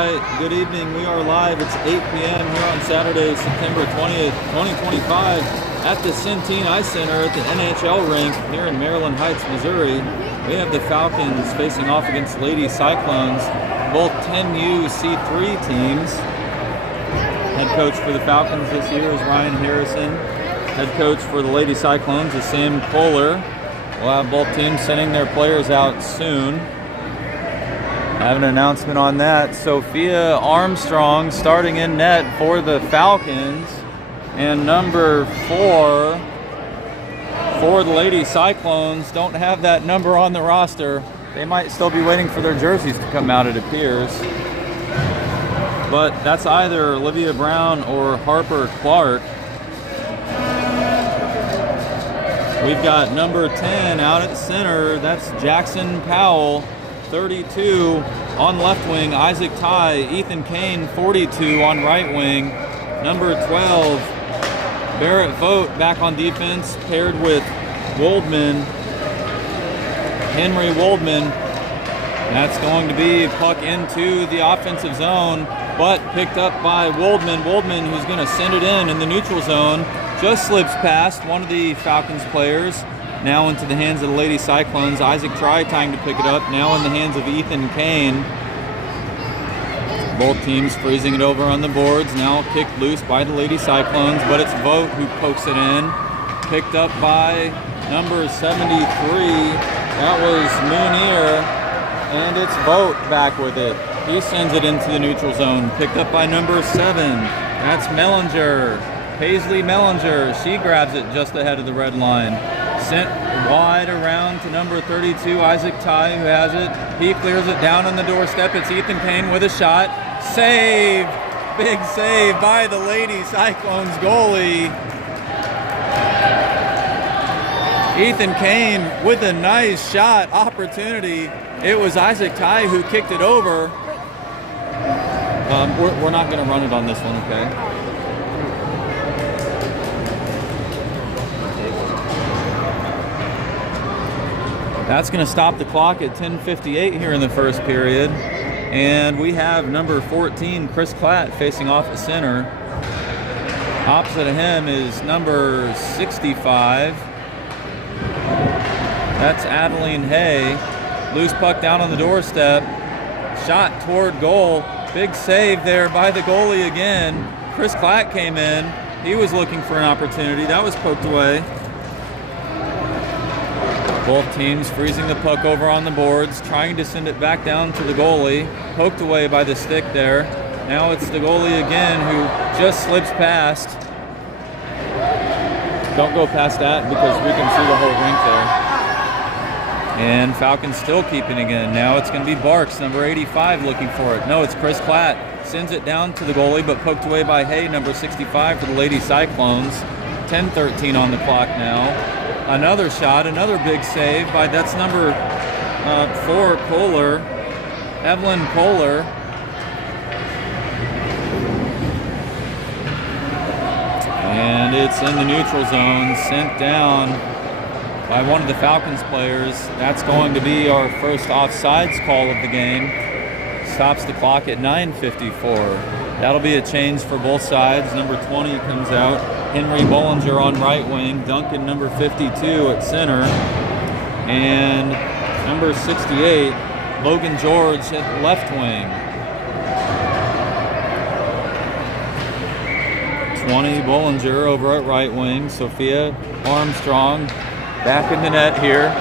right, good evening. We are live. It's 8 p.m. here on Saturday, September 20th, 2025 at the Centene Ice Center at the NHL rink here in Maryland Heights, Missouri. We have the Falcons facing off against the Lady Cyclones, both 10U C3 teams. Head coach for the Falcons this year is Ryan Harrison. Head coach for the Lady Cyclones is Sam Kohler. We'll have both teams sending their players out soon. I have an announcement on that. Sophia Armstrong starting in net for the Falcons. And number 4 for the Lady Cyclones. Don't have that number on the roster. They might still be waiting for their jerseys to come out, it appears. But that's either Olivia Brown or Harper Clark. We've got number 10 out at center. That's Jackson Powell, 32 on left wing. Isaac Ty, Ethan Kane, 42 on right wing. Number 12, Barrett Vogt back on defense, paired with Woldman, Henry Woldman. That's going to be puck into the offensive zone, but picked up by Woldman. Woldman, who's going to send it in the neutral zone, just slips past one of the Falcons players. Now into the hands of the Lady Cyclones. Isaac Try trying to pick it up. Now in the hands of Ethan Kane. Both teams freezing it over on the boards. Now kicked loose by the Lady Cyclones, but it's Vogt who pokes it in. Picked up by number 73. That was Moonier, and it's Vogt back with it. He sends it into the neutral zone. Picked up by number 7. That's Mellinger. Paisley Mellinger. She grabs it just ahead of the red line. Sent wide around to number 32, Isaac Ty, who has it. He clears it down on the doorstep. It's Ethan Kane with a shot. Save! Big save by the Lady Cyclones goalie. Ethan Kane with a nice shot opportunity. It was Isaac Ty who kicked it over. We're not going to run it on this one, okay? That's going to stop the clock at 10:58 here in the first period. And we have number 14, Chris Klatt, facing off at center. Opposite of him is number 65. That's Adeline Hay. Loose puck down on the doorstep. Shot toward goal. Big save there by the goalie again. Chris Klatt came in. He was looking for an opportunity. That was poked away. Both teams freezing the puck over on the boards, trying to send it back down to the goalie. Poked away by the stick there. Now it's the goalie again who just slips past. Don't go past that because we can see the whole rink there. And Falcons still keeping again. Now it's going to be Barks, number 85, looking for it. No, it's Chris Klatt. Sends it down to the goalie, but poked away by Hay, number 65 for the Lady Cyclones. 10:13 on the clock now. Another shot, another big save by, that's number 4, Kohler, Evelyn Kohler. And it's in the neutral zone, sent down by one of the Falcons players. That's going to be our first offsides call of the game. Stops the clock at 9:54. That'll be a change for both sides. Number 20 comes out. Henry Bollinger on right wing. Duncan, number 52, at center. And number 68, Logan George at left wing. 20, Bollinger over at right wing. Sophia Armstrong back in the net here.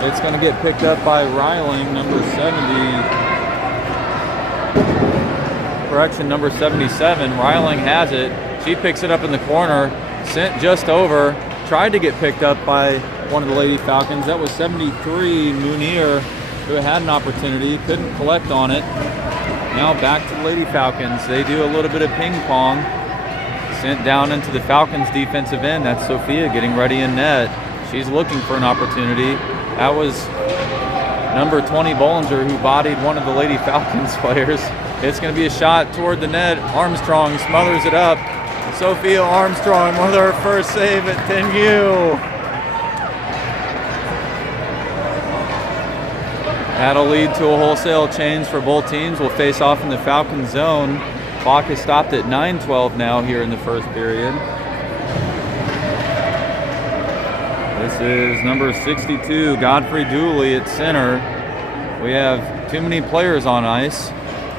It's going to get picked up by Reiling, number 70. Correction, number 77. Reiling has it. She picks it up in the corner, sent just over, tried to get picked up by one of the Lady Falcons. That was 73, Moonier, who had an opportunity, couldn't collect on it. Now back to the Lady Falcons. They do a little bit of ping pong. Sent down into the Falcons defensive end. That's Sophia getting ready in net. She's looking for an opportunity. That was number 20, Bollinger, who bodied one of the Lady Falcons players. It's going to be a shot toward the net. Armstrong smothers it up. Sophia Armstrong with her first save at 10U. That'll lead to a wholesale change for both teams. We'll face off in the Falcons zone. Clock is stopped at 9:12 now here in the first period. This is number 62, Godfrey Dooley at center. We have too many players on ice.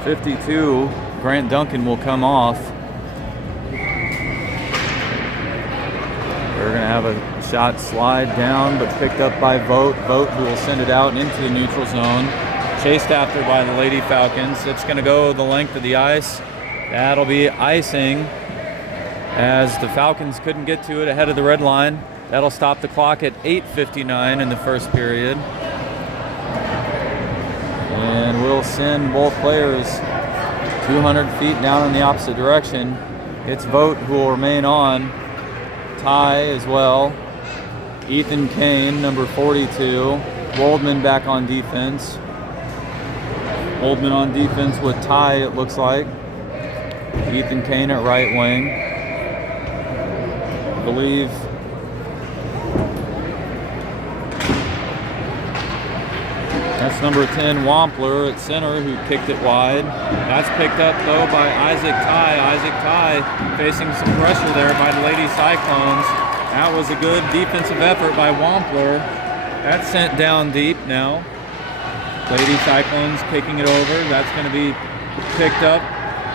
52, Grant Duncan will come off. We're gonna have a shot slide down, but picked up by Vogt. Vogt, who will send it out into the neutral zone. Chased after by the Lady Falcons. It's gonna go the length of the ice. That'll be icing, as the Falcons couldn't get to it ahead of the red line. That'll stop the clock at 8:59 in the first period. And we'll send both players 200 feet down in the opposite direction. It's Vogt who will remain on. Ty as well. Ethan Kane, number 42. Waldman back on defense. Waldman on defense with Ty, it looks like. Ethan Kane at right wing. I believe that's number 10, Wampler at center, who kicked it wide. That's picked up, though, by Isaac Ty. Isaac Ty facing some pressure there by the Lady Cyclones. That was a good defensive effort by Wampler. That's sent down deep now. Lady Cyclones kicking it over. That's going to be picked up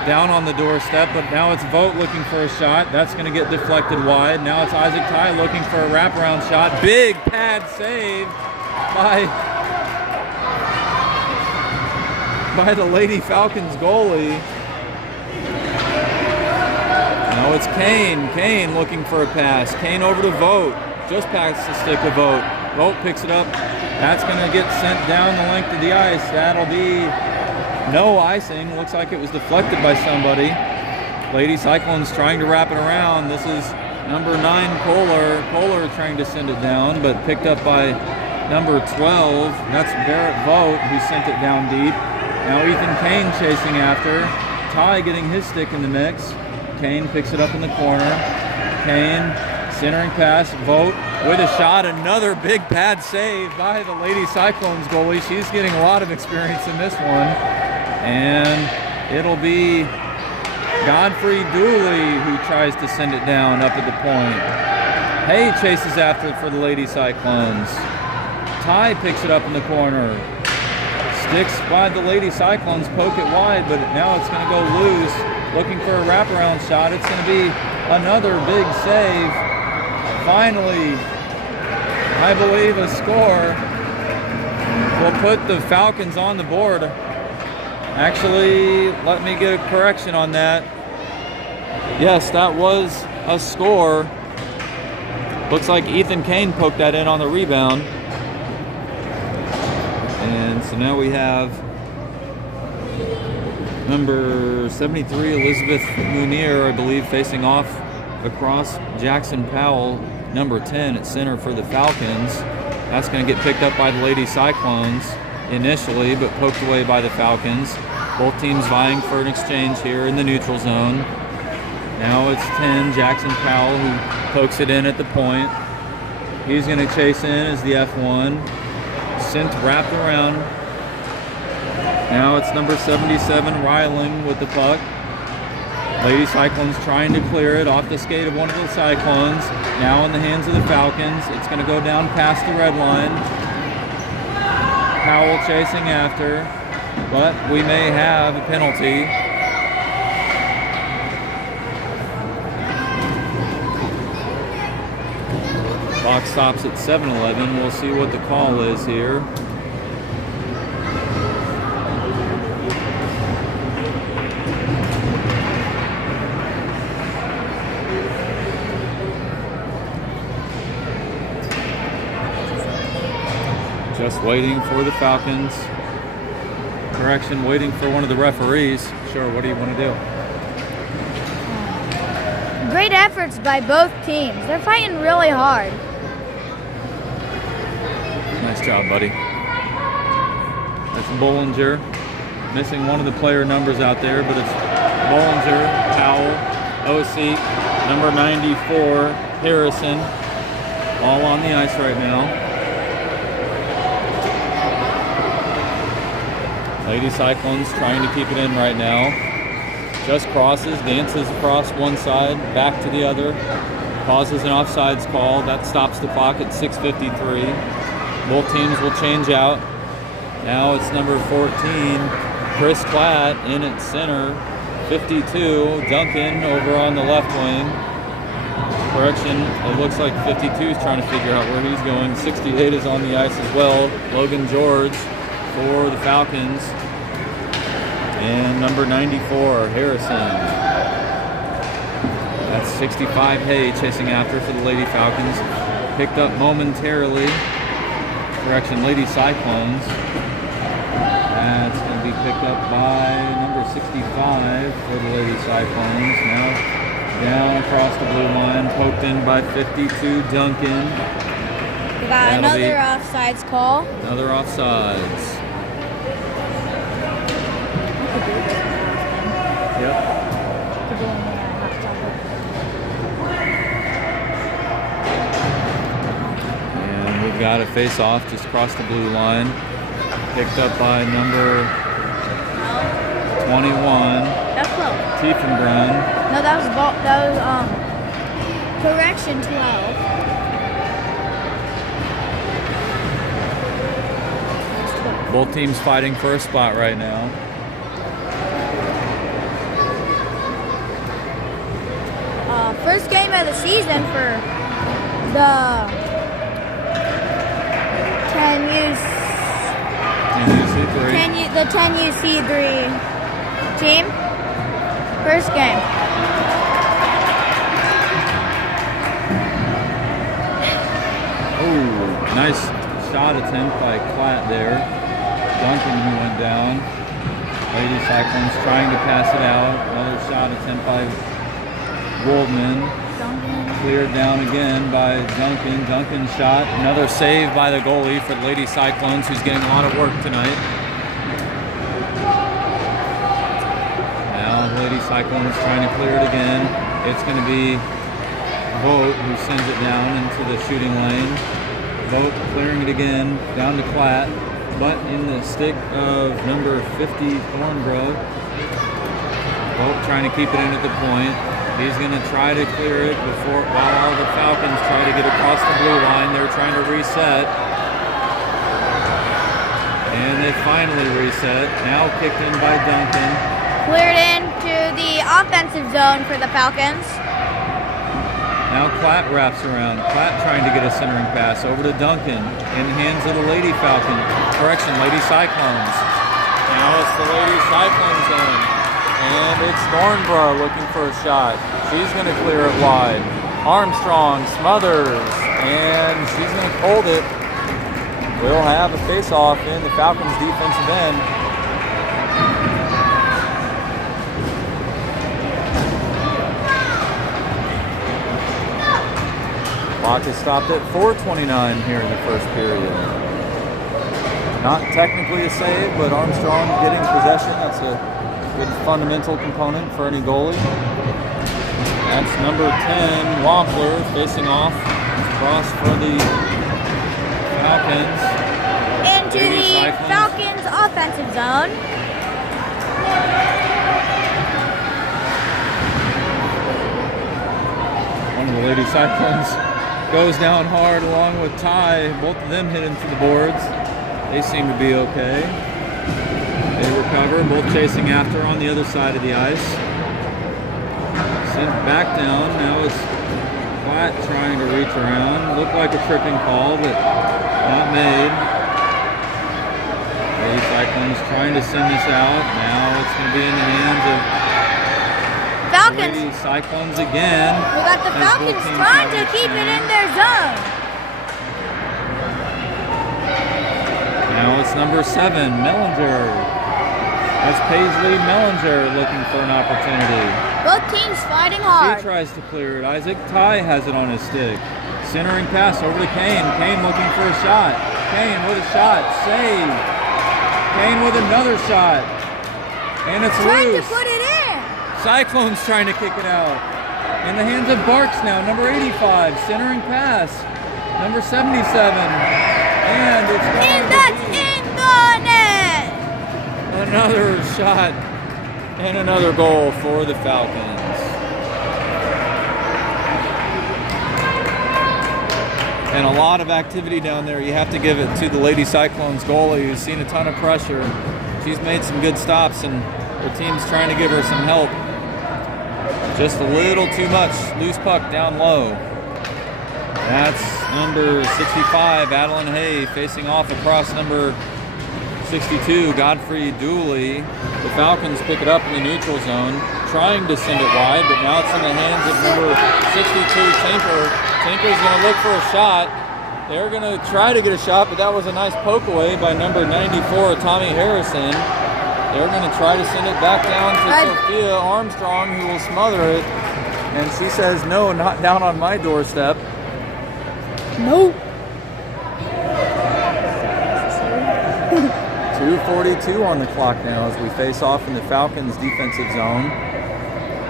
down on the doorstep, but now it's Vogt looking for a shot. That's going to get deflected wide. Now it's Isaac Ty looking for a wraparound shot. Big pad save by the Lady Falcons goalie. Now it's Kane. Kane looking for a pass. Kane over to Vogt. Just past the stick of Vogt. Vogt picks it up. That's going to get sent down the length of the ice. That'll be no icing. Looks like it was deflected by somebody. Lady Cyclones trying to wrap it around. This is number 9, Kohler. Kohler trying to send it down, but picked up by number 12. That's Barrett Vogt, who sent it down deep. Now Ethan Kane chasing after. Ty getting his stick in the mix. Kane picks it up in the corner. Kane centering pass. Vogt with a shot. Another big pad save by the Lady Cyclones goalie. She's getting a lot of experience in this one. And it'll be Godfrey Dooley who tries to send it down up at the point. Hay chases after it for the Lady Cyclones. Ty picks it up in the corner. Sticks by the Lady Cyclones, poke it wide, but now it's going to go loose. Looking for a wraparound shot. It's going to be another big save. Finally, I believe a score will put the Falcons on the board. Actually, let me get a correction on that. Yes, that was a score. Looks like Ethan Kane poked that in on the rebound. And so now we have number 73, Elizabeth Munier, I believe, facing off across Jackson Powell, number 10 at center for the Falcons. That's going to get picked up by the Lady Cyclones initially, but poked away by the Falcons. Both teams vying for an exchange here in the neutral zone. Now it's 10, Jackson Powell, who pokes it in at the point. He's going to chase in as the F1. Sent wrapped around. Now it's number 77, Ryling, with the puck. Lady Cyclones trying to clear it off the skate of one of the Cyclones. Now in the hands of the Falcons. It's going to go down past the red line. Powell chasing after, but we may have a penalty. Clock stops at 7:11. We'll see what the call is here. Just waiting for the Falcons. Correction, waiting for one of the referees. Sure, what do you want to do? Great efforts by both teams. They're fighting really hard. Nice job, buddy. That's Bollinger. Missing one of the player numbers out there, but it's Bollinger, Powell, OC, number 94, Harrison, all on the ice right now. Lady Cyclones trying to keep it in right now. Just crosses, dances across one side, back to the other. Causes an offsides call. That stops the clock at 6:53. Both teams will change out. Now it's number 14, Chris Platt in at center. 52, Duncan over on the left wing. Correction, it looks like 52 is trying to figure out where he's going. 68 is on the ice as well. Logan George for the Falcons. And number 94, Harrison. That's 65 Hay chasing after for the Lady Falcons. Picked up momentarily. Correction, Lady Cyclones. That's going to be picked up by number 65 for the Lady Cyclones. Now down across the blue line, poked in by 52, Duncan. We got another offsides call. Another offsides. Yep. And we've got a face-off just across the blue line. Picked up by number 21. That's close. Tiefenbrunn. No, that was correction 12. Both teams fighting for a spot right now. First game of the season for the 10UC3 team. First game. Oh, nice shot attempt by Platt there. Duncan who went down. Lady Cyclones trying to pass it out. Another shot attempt by Goldman. Cleared down again by Duncan. Duncan shot. Another save by the goalie for the Lady Cyclones, who's getting a lot of work tonight. Now the Lady Cyclones trying to clear it again. It's going to be Vogt who sends it down into the shooting lane. Vogt clearing it again down to Platt, but in the stick of number 50 Thornbrook. Vogt trying to keep it in at the point. He's going to try to clear it while all the Falcons try to get across the blue line. They're trying to reset. And they finally reset. Now kicked in by Duncan. Cleared into the offensive zone for the Falcons. Now Platt wraps around. Platt trying to get a centering pass over to Duncan in the hands of the Lady Falcon. Correction, Lady Cyclones. Now it's the Lady Cyclones zone. And it's Thornborough looking for a shot. She's going to clear it wide. Armstrong smothers, and she's going to hold it. We'll have a face-off in the Falcons' defensive end. Clock is stopped at 4:29 here in the first period. Not technically a save, but Armstrong getting possession. That's a good fundamental component for any goalie. That's number 10, Wampler, facing off across for the Falcons. Into the Falcons offensive zone. One of the Lady Cyclones goes down hard along with Ty. Both of them hit into the boards. They seem to be okay. They recover, both chasing after on the other side of the ice. Sent back down. Now it's Platt trying to reach around. Looked like a tripping call, but not made. Lady Cyclones trying to send this out. Now it's going to be in the hands of Falcons. Lady Cyclones again. We got the Falcons trying to keep it in their zone. Now it's number 7, Mellinger. That's Paisley Mellinger looking for an opportunity. Both teams fighting hard. He tries to clear it. Isaac Ty has it on his stick. Centering pass over to Kane. Kane looking for a shot. Kane with a shot. Save. Kane with another shot. And it's Trying loose. to put it in. Cyclones trying to kick it out. In the hands of Barks now. Number 85. Centering pass. Number 77. And it's And that's in the net. An another shot and another goal for the Falcons. And a lot of activity down there. You have to give it to the Lady Cyclones goalie, who's seen a ton of pressure. She's made some good stops, and her team's trying to give her some help. Just a little too much loose puck down low. That's number 65, Adeline Hay, facing off across number 62, Godfrey Dooley. The Falcons pick it up in the neutral zone, trying to send it wide, but now it's in the hands of number 62, Tinker. Tinker's going to look for a shot. They're going to try to get a shot, but that was a nice poke away by number 94, Tommy Harrison. They're going to try to send it back down to Sophia Armstrong, who will smother it. And she says, no, not down on my doorstep. Nope. 2:42 on the clock now as we face off in the Falcons defensive zone.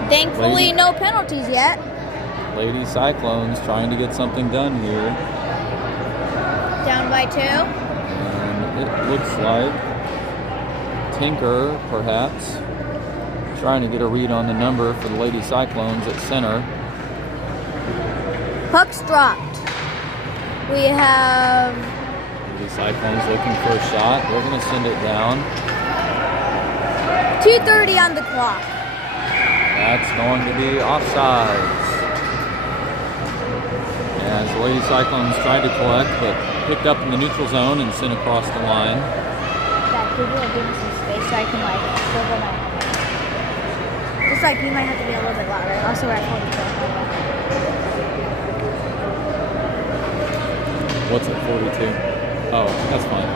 Thankfully, no penalties yet. Lady Cyclones trying to get something done here. Down by 2. And it looks like Tinker, perhaps, trying to get a read on the number for the Lady Cyclones at center. Puck's dropped. We have The Cyclones looking for a shot. They're going to send it down. 2:30 on the clock. That's going to be offsides. As the Lady Cyclones tried to collect, but picked up in the neutral zone and sent across the line. That people are giving some space so I can swivel my head. Just like you might have to be a little bit louder. Also, we're at 42. What's at 42? Oh, that's fine.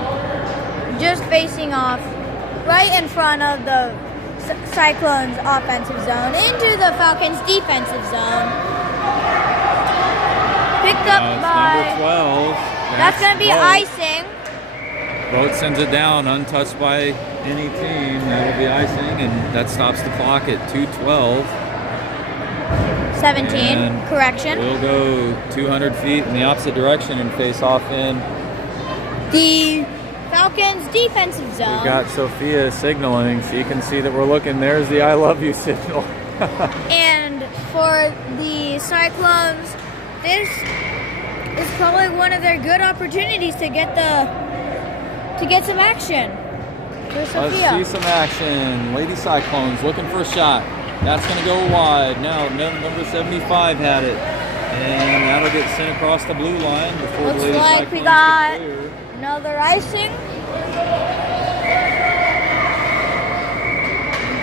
Just facing off right in front of the Cyclones offensive zone into the Falcons defensive zone. Picked up by number 12. That's going to be icing. Boat sends it down, untouched by any team. That'll be icing, and that stops the clock at 2:12. 17, and correction. We'll go 200 feet in the opposite direction and face off in the Falcons defensive zone. We've got Sophia signaling. She can see that we're looking. There's the I love you signal. And for the Cyclones, this is probably one of their good opportunities to get some action. For Sophia. Let's see some action. Lady Cyclones looking for a shot. That's going to go wide. Now, number 75 had it. And that'll get sent across the blue line before Looks the Lady like Cyclones we got clear. another icing.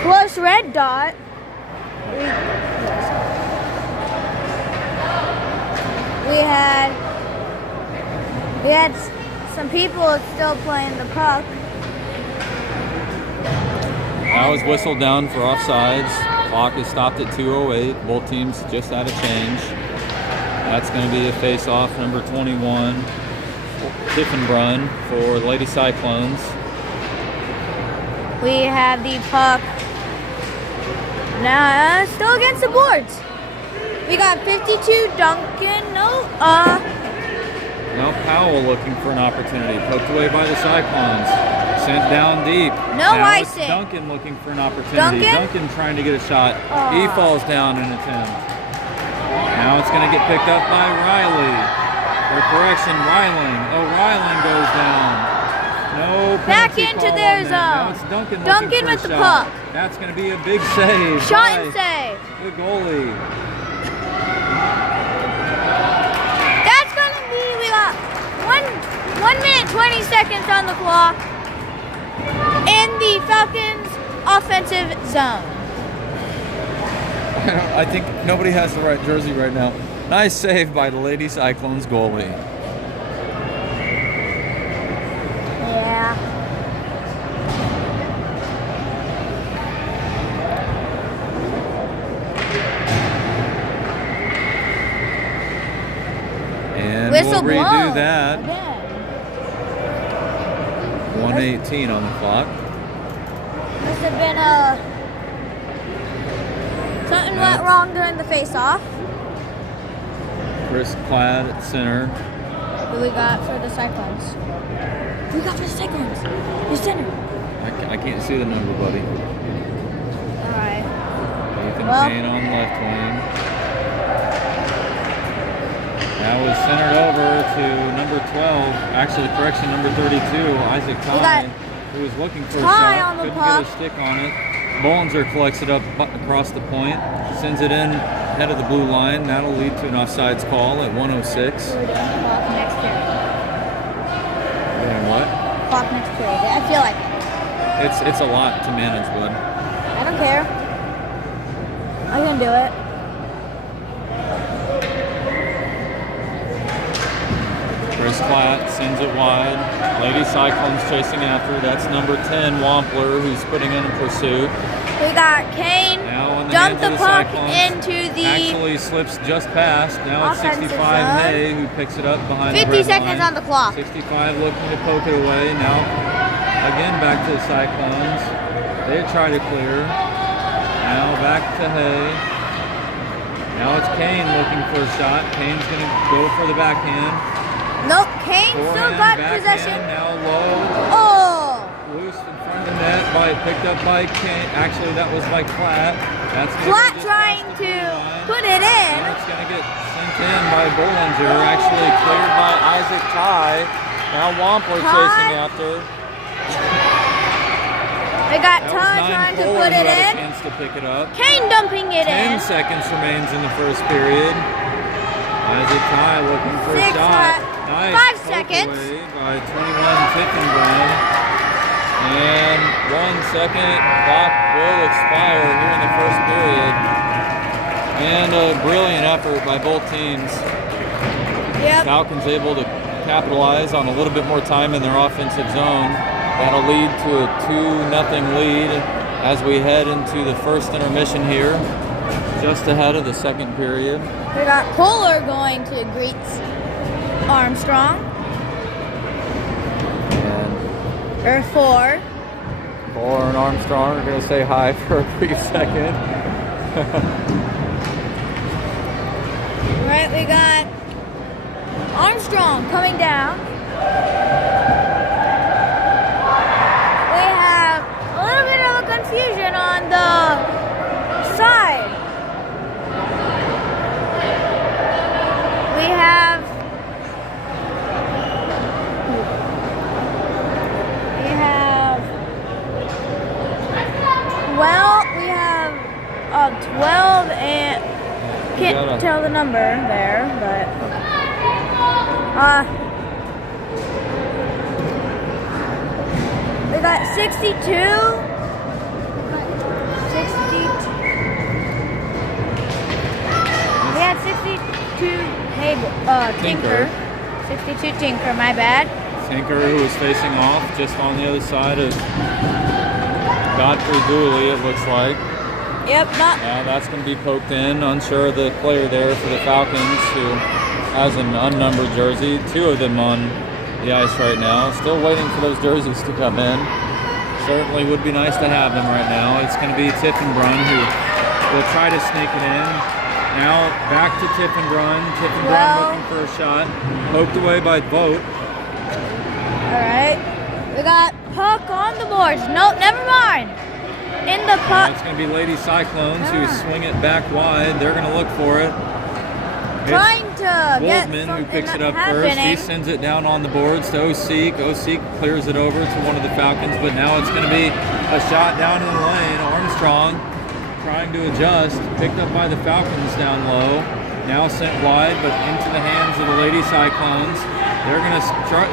Close red dot. We had some people still playing the puck. That was whistled down for offsides. Clock is stopped at 2:08. Both teams just had a change. That's going to be a face-off, number 21, Tiffenbrunn for the Lady Cyclones. We have the puck now still against the boards. We got 52 Duncan. Now Powell looking for an opportunity. Poked away by the Cyclones. Sent down deep. No now icing. It's Duncan looking for an opportunity. Duncan trying to get a shot. He falls down in an attempt. Now it's going to get picked up by Riley. Or correction, Ryling. Oh, Ryling goes down. No penalty back into call their on that. zone. Now it's Duncan Duncan looking with for the a shot. puck. That's going to be a big save. Shot by and save. the goalie. That's going to be, we got 1 minute 20 seconds on the clock in the Falcons offensive zone. I think nobody has the right jersey right now. Nice save by the Lady Cyclones goalie. Yeah. And Whistle we'll redo blown that. again. 1:18 on the clock. Must have been something went wrong during the face-off. Chris Platt at center. Who we got for the Cyclones? Who we got for the Cyclones? The center. I can't see the number, buddy. Alright. Ethan Well. Kane on left wing. That was centered over to number 12. Actually, correction, number 32, Isaac got Ty, who was looking for a Ty shot. on the Couldn't puck. get a stick on it. Bollinger collects it up across the point, sends it in head of the blue line. That'll lead to an offsides call at 106. We're doing clock next period. And what? Clock next period. I feel like it. It's a lot to manage, bud. I don't care. I can do it. Chris Klatt sends it wide. Lady Cyclones chasing after. That's number 10, Wampler, who's putting in a pursuit. We got Kane. Now in the Dump hands the of the puck Cyclones. into the Actually slips just past. Now it's offensive 65 zone. Hay, who picks it up behind 50 the red seconds line. on the clock. 65 looking to poke it away. Now again back to the Cyclones. They try to clear. Now back to Hay. Now it's Kane looking for a shot. Kane's going to go for the backhand. Nope, Kane still Forehand, got backhand, possession. now low. Oh! Loose in front of the net, picked up by Kane. Actually, that was by Klatt. That's Klatt trying to put it in. And it's going to get sent in by Bollinger. Actually cleared by Isaac Ty. Now Wampler chasing after. We got That was Ty 9 trying to Fuller put who it had a in. chance to pick it up. Kane dumping it 10 in. seconds remains in the first period. Isaac Ty looking for a shot. Nice 5 poke seconds. away by 21 Tickenbrand. And 1 second. Clock will expire here in the first period. And a brilliant effort by both teams. Yep. Falcons able to capitalize on a little bit more time in their offensive zone. That'll lead to a 2-0 lead as we head into the first intermission here, just ahead of the second period. We got Kohler going to greet Armstrong. And Kohler and Armstrong are going to say hi for a brief second. Right, we got Armstrong coming down. We have a little bit of a confusion on the side. We have we have 12 and can't tell the number there, but we got 62. We had 62 Tinker. 62 Tinker, my bad. Tinker, who is facing off just on the other side of Godfrey Dooley, it looks like. Yep, not. Now that's going to be poked in. Unsure of the player there for the Falcons, who has an unnumbered jersey. 2 of them on the ice right now. Still waiting for those jerseys to come in. Certainly would be nice to have them right now. It's going to be Tiffenbrun who will try to sneak it in. Now back to Tiffenbrun. Tiffenbrun looking for a shot. Poked away by Vogt. Alright. We got puck on the boards. Nope, never mind. In the puck. It's going to be Lady Cyclones who swing it back wide. They're going to look for it. Trying to get Wolfman, something who picks it up happening. first, he sends it down on the boards to Osik. Osik clears it over to one of the Falcons, but now it's going to be a shot down in the lane. Armstrong trying to adjust, picked up by the Falcons down low. Now sent wide, but into the hands of the Lady Cyclones. They're going to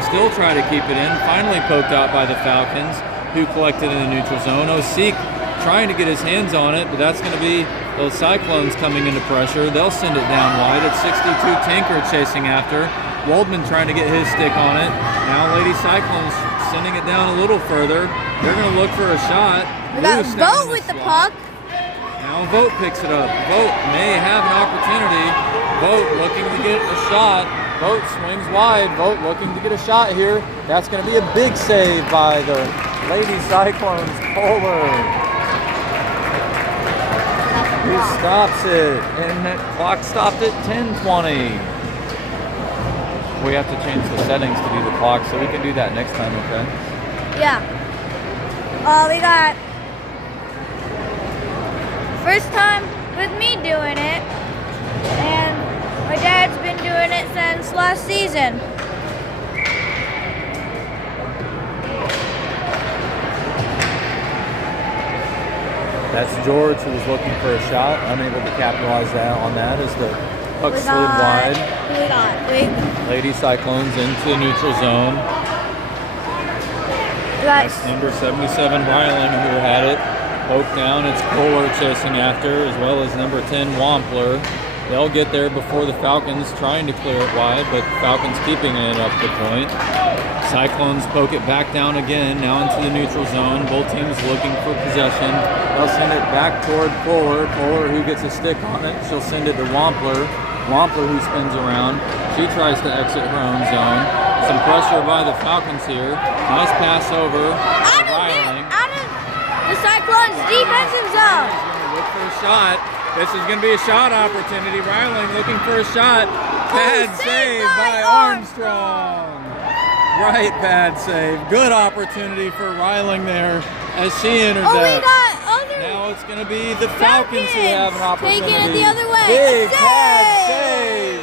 still try to keep it in. Finally poked out by the Falcons, who collected in the neutral zone. Osik trying to get his hands on it, but that's going to be those Cyclones coming into pressure. They'll send it down wide. It's 62 Tinker chasing after. Waldman trying to get his stick on it. Now Lady Cyclones sending it down a little further. They're going to look for a shot. We got Vogt with the puck. Now Vogt picks it up. Vogt may have an opportunity. Vogt looking to get a shot. Vogt swings wide. Vogt looking to get a shot here. That's going to be a big save by the Lady Cyclones. Kohler. He stops it, and that clock stopped at 10:20. We have to change the settings to do the clock, so we can do that next time, okay? Yeah. We got first time with me doing it, and my dad's been doing it since last season. That's George, who was looking for a shot, unable to capitalize on that as the puck slid wide. We got Lady Cyclones into the neutral zone. That's number 77, Ryling, who had it. Poked down, it's Kohler chasing after, as well as number 10, Wampler. They'll get there before the Falcons, trying to clear it wide, but Falcons keeping it up the point. Cyclones poke it back down again, now into the neutral zone. Both teams looking for possession. They'll send it back toward Kohler. Kohler, who gets a stick on it, she'll send it to Wampler. Wampler, who spins around. She tries to exit her own zone. Some pressure by the Falcons here. Nice pass over to Ryling. Out of the Cyclones' defensive zone. Look for a shot. This is going to be a shot opportunity. Ryling looking for a shot. Pad save by Armstrong. Right pad save. Good opportunity for Ryling there as she enters that. Now it's going to be the Falcons who have an opportunity. Taking it the other way. Big pad save.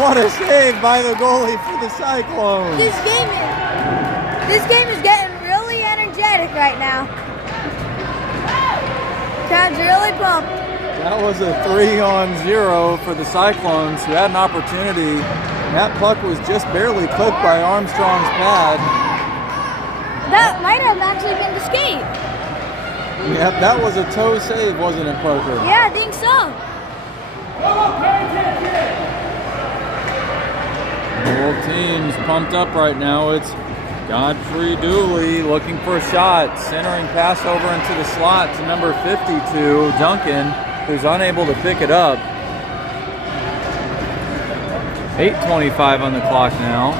What a save by the goalie for the Cyclones. This game is getting really energetic right now. Crowd's really pumped. That was a 3-on-0 for the Cyclones, who had an opportunity. That puck was just barely clipped by Armstrong's pad. That might have actually been the skate. Yeah, that was a toe save, wasn't it, Parker? Yeah, I think so. Both teams pumped up right now. It's Godfrey Dooley looking for a shot. Centering pass over into the slot to number 52, Duncan, who's unable to pick it up. 8:25 on the clock now.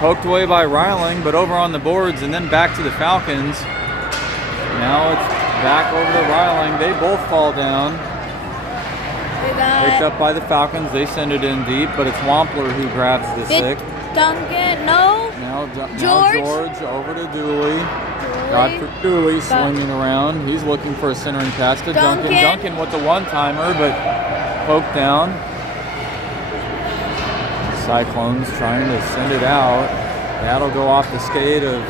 Poked away by Ryling, but over on the boards and then back to the Falcons. Now it's back over to Ryling. They both fall down. Picked up by the Falcons. They send it in deep, but it's Wampler who grabs the stick. Duncan, no. Now George over to Dooley. Godfrey Dooley swinging around. He's looking for a centering pass to Duncan. Duncan with the one-timer, but poked down. Cyclones trying to send it out. That'll go off the skate of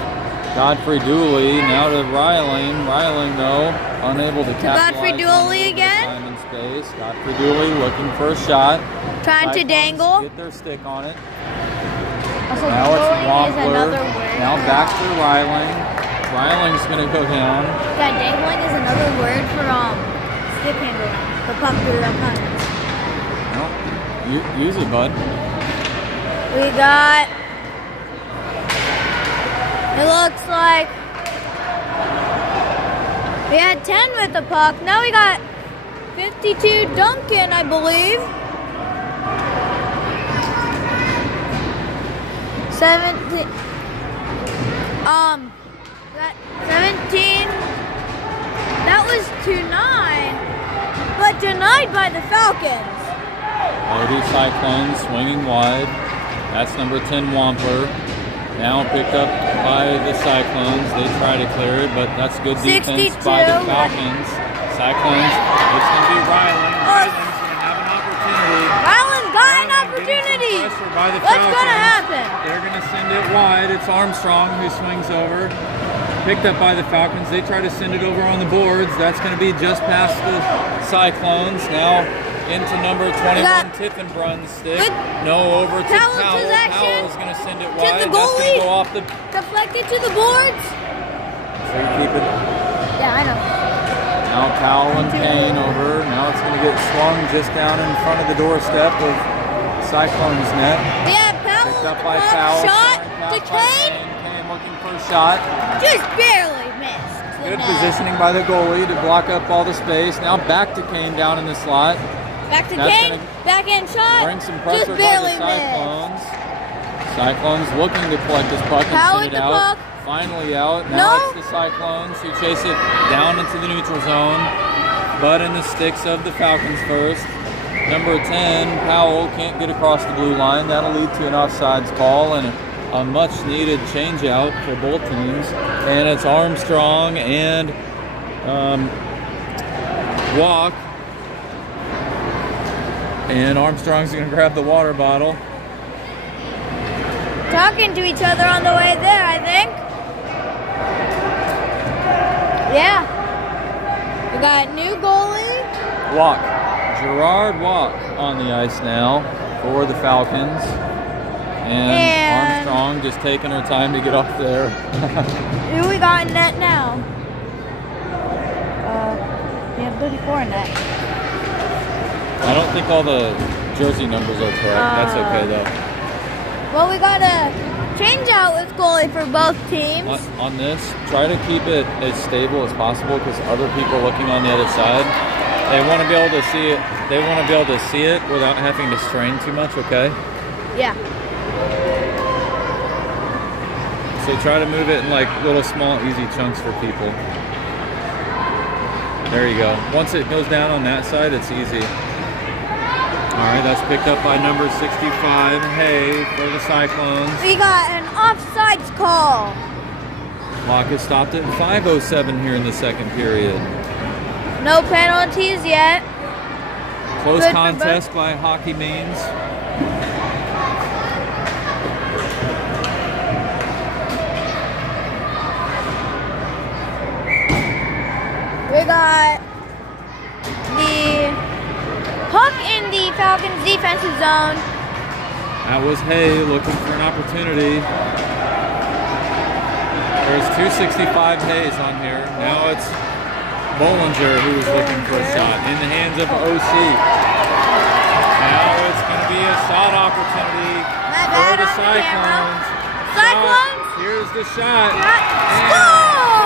Godfrey Dooley. Now to Ryling. Ryling, though, unable to capitalize. Godfrey Dooley again. Time and space. Godfrey Dooley looking for a shot. Trying to dangle. Get their stick on it. Also, now it's Wampler. Word. Now back to Ryling. Ryling's going to go down. Yeah, dangling is another word for stick handling. The puck through the opponents. Well, use it, bud. We got, it looks like we had 10 with the puck. Now we got 52 Duncan, I believe. 17. Got 17. That was 2-9, but denied by the Falcons. Lady Cyclones swinging wide. That's number 10, Wampler. Now picked up by the Cyclones. They try to clear it, but that's good defense by the Falcons. Cyclones, it's going to be Ryling. Ryling's going to have an opportunity. Ryland's got an opportunity. What's going to happen? They're going to send it wide. It's Armstrong who swings over. Picked up by the Falcons. They try to send it over on the boards. That's going to be just past the Cyclones. Now into number 21, Tiffenbrun's stick. No, over to Powell. Powell's going to send it wide. To the goalie. That's going to go off the... Deflected to the boards. So you keep it. Yeah, I know. Now Powell and Kane over. Now it's going to get swung just down in front of the doorstep of Cyclones net. Yeah, Powell. Picked up by Powell. Shot to Kane. Kane looking for a shot. Just barely missed. Good positioning by the goalie to block up all the space. Now back to Kane down in the slot. Back to Kane. Backhand shot. Bring some pressure just barely by the Cyclones. Cyclones looking to collect this puck and send it out. Finally out. Now it's the Cyclones who chase it down into the neutral zone. But in the sticks of the Falcons first. Number 10, Powell, can't get across the blue line. That'll lead to an offsides call and a a much-needed change-out for both teams, and it's Armstrong and Walk. And Armstrong's going to grab the water bottle. Talking to each other on the way there, I think. Yeah. We got new goalie. Walk. Gerard Walk on the ice now for the Falcons. And Armstrong just taking her time to get up there. Who we got in net now? We have 34 in net. I don't think all the jersey numbers are correct. That's okay though. Well, we got a change out with goalie for both teams. On this, try to keep it as stable as possible because other people looking on the other side, they want to be able to see it. They want to be able to see it without having to strain too much. Okay. Yeah. So try to move it in like little small easy chunks for people. There you go. Once it goes down on that side, it's easy. All right, that's picked up by number 65, Hay, for the Cyclones. We got an offsides call. Clock is stopped at 5:07 here in the second period. No penalties yet. Close Good contest by Hockey Means. We got the puck in the Falcons defensive zone. That was Hay looking for an opportunity. There's 265 Hayes on here. Now it's Bollinger who's looking for a shot in the hands of OC. Now it's going to be a shot opportunity for the Cyclones. Cyclones. Here's the shot. Score!